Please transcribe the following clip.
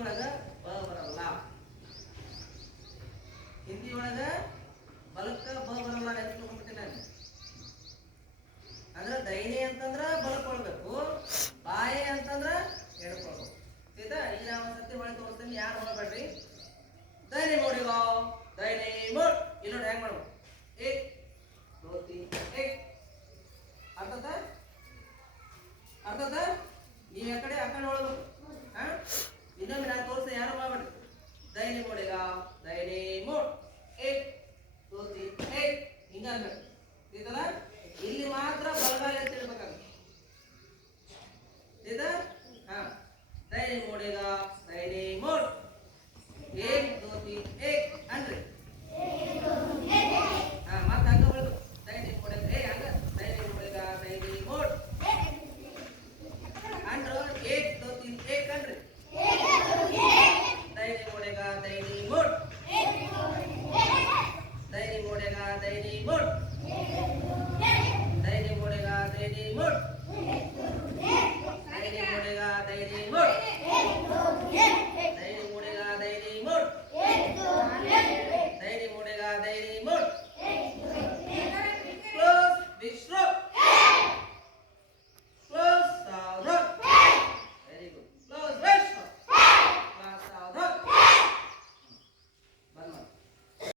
ಒಳಗ ಬ ಬರಲ್ಲ. ಹಿಂದಿ ಒಳಗ ಬಲಕ್ಕ ಬ ಬರಲ್ಲ ನೆನ್ಸ್ಕೊಂಡ್ಬಿಟ್ಟಿನ ಅಂದ್ರೆ ದೈನಿ ಅಂತಂದ್ರ ಬಲಕೊಳ್ಬೇಕು ಬಾಯಿ ಅಂತಂದ್ರ ಎಡ್ಕೊಳ್ಬೇಕು ಸೀತಾ ಈಗ ನಾವು ಸತ್ಯ ಮಾಡಿ ತೋರಿಸ್ತೀನಿ, ಯಾರು ಹೋಗ್ಬೇಡ್ರಿ ದೈನಿ ಮೋಡಿಗೋ ದೈನಿ ಮೋಡ್. ಇಲ್ಲಿ ನೋಡಿ ಹೆಂಗ್ ಮಾಡ್ಬೇಕು ಏ ಧೋತಿ ಏ ಅರ್ಥದ ಈ ಆ ಕಡೆ ಆ ಕಡೆ ಏಮೋರ್ 1 2 3 1 ಕನ್ರಿ ಹೇ ಹೇ ಆ ಮಾತಾ ಅದು ತೈದಿ ಕೋಡ್ರೆ ಏ, ಹಂಗ? ತೈದಿ ಮೋಡ್ ಹೇ ಕನ್ರಿ 1 2 3 1 ಕನ್ರಿ ಹೇ ಮೋಡ್ ಹೇ ಹೇ ತೈದಿ ಮೋಡೇಗಾ ಮೋಡ್